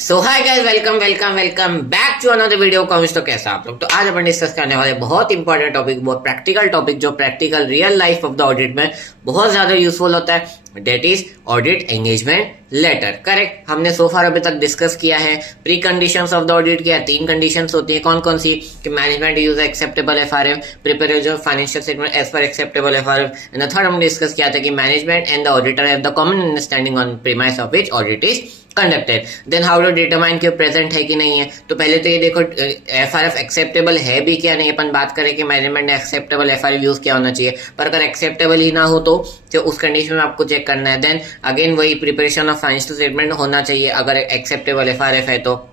So hi guys, welcome welcome welcome back to another video. तो कैसा आप लोग? तो आज अपन डिस्कस करने वाले बहुत इंपॉर्टेंट टॉपिक, बहुत प्रैक्टिकल टॉपिक, जो practical real life of the audit में बहुत ज्यादा यूजफुल होता है, that is audit engagement letter. Correct. हमने सो फार अभी तक डिस्कस किया है preconditions of the audit किया। 3 कंडीशंस होती है, कौन कौन सी? कि management use acceptable FRF, prepare your financial statement as per acceptable FRF. And third हमने डिस्कस किया था कि management and the auditor have the common understanding on premise of which audit is conducted. Then how to determine कि present है कि नहीं है। तो पहले तो ये देखो एफआरएफ एक्सेप्टेबल है भी क्या नहीं। अपन बात करें कि मैनेजमेंट ने एक्सेप्टेबल एफआरएफ यूज किया होना चाहिए, पर अगर एक्सेप्टेबल ही ना हो तो उस कंडीशन में आपको चेक करना है। देन अगेन वही प्रिपरेशन ऑफ फाइनेंशियल स्टेटमेंट होना चाहिए अगर एक्सेप्टेबल एफआरएफ है तो।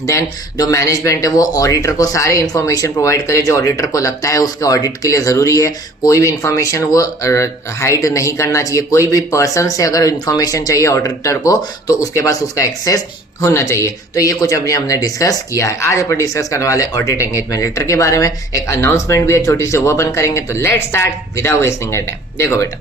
देन जो मैनेजमेंट है वो ऑडिटर को सारे इन्फॉर्मेशन प्रोवाइड करे जो ऑडिटर को लगता है उसके ऑडिट के लिए जरूरी है। कोई भी इन्फॉर्मेशन वो हाइड नहीं करना चाहिए। कोई भी पर्सन से अगर इन्फॉर्मेशन चाहिए ऑडिटर को तो उसके पास उसका एक्सेस होना चाहिए। तो ये कुछ अभी हमने डिस्कस किया है। आज अपन डिस्कस करने वाले ऑडिट एंगेजमेंट लेटर के बारे में। एक अनाउंसमेंट भी है छोटी सी, वो अपन करेंगे। तो let's start without wasting time. देखो बेटा,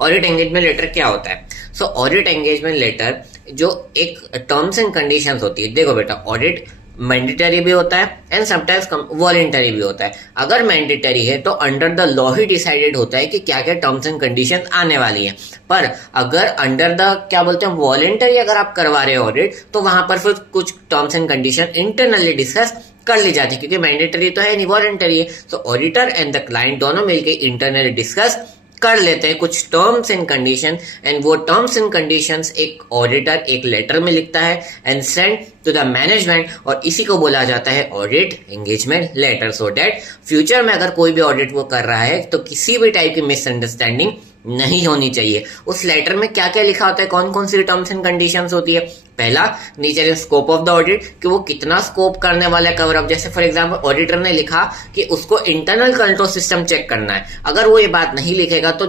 ऑडिट एंगेजमेंट लेटर क्या होता है? सो ऑडिट एंगेजमेंट लेटर जो एक टर्म्स एंड कंडीशंस होती है। देखो बेटा, ऑडिट मैंडेटरी भी होता है एंड समटाइम्स वॉलेंटरी भी होता है। अगर मैंडेटरी है तो under the law he decided होता है कि क्या क्या टर्म्स एंड कंडीशन आने वाली है। पर अगर अंडर द क्या बोलते हैं वॉलेंटरी अगर आप करवा रहे हो ऑडिट, तो वहां पर फिर कुछ terms and condition internally discuss कर ली जाती है, क्योंकि मैंडेटरी तो है नहीं, वॉलेंटरी है। तो ऑडिटर एंड द क्लाइंट दोनों मिलकर इंटरनली डिस्कस कर लेते हैं कुछ टर्म्स एंड कंडीशन, एंड वो टर्म्स एंड कंडीशंस एक ऑडिटर एक लेटर में लिखता है and send to the management, और इसी को बोला जाता है audit engagement letter. So that future में अगर कोई भी ऑडिट वो कर रहा है तो किसी भी टाइप की मिसअंडरस्टैंडिंग नहीं होनी चाहिए। उस लेटर में क्या क्या लिखा होता है, कौन कौन सी टर्म्स एंड कंडीशंस होती है। पहला, नीचे स्कोप ऑफ द ऑडिट, कि वो कितना स्कोप करने वाला है कवर अप। जैसे फॉर एग्जांपल ऑडिटर ने लिखा कि उसको इंटरनल कंट्रोल सिस्टम चेक करना है। अगर वो ये बात नहीं लिखेगा तो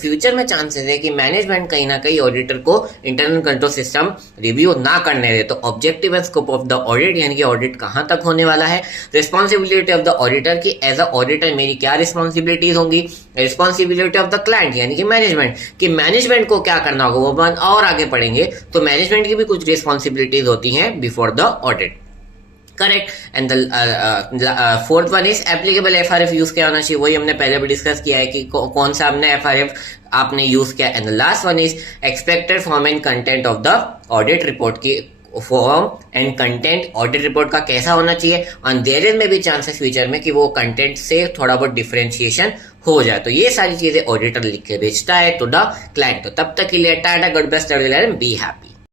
फ्यूचर में चांसेस है कि मैनेजमेंट कहीं ना कहीं ऑडिटर को इंटरनल कंट्रोल सिस्टम रिव्यू ना करने दे। तो objective and scope of the audit, यानी कि ऑडिट कहां तक होने वाला है। रिस्पॉन्सिबिलिटी ऑफ द ऑडिटर, की एज अ ऑडिटर मेरी क्या रिस्पॉन्सिबिलिटीज होंगी। रिस्पॉन्सिबिलिटी ऑफ द क्लाइंट, यानी कि मैनेजमेंट, कि मैनेजमेंट को क्या करना होगा। वो और आगे पढ़ेंगे तो मैनेजमेंट की भी कुछ रिस्पॉन्सिबिलिटीज होती हैं before the audit. Correct. And fourth one is applicable FRF use क्या होना चाहिए। वही हमने पहले भी डिस्कस किया है कि कौन सा हमने एफआरएफ आपने यूज किया। And last one is expected form and content of the audit report, की form and content audit report का कैसा होना चाहिए। और देयर इज में भी चांसेस फ्यूचर में कि वो कंटेंट से थोड़ा बहुत डिफरेंशिएशन हो जाए। तो ये सारी चीजें ऑडिटर लिख के भेजता है टू द क्लाइंट। तो तब तक के लिए Tata, good best, be happy.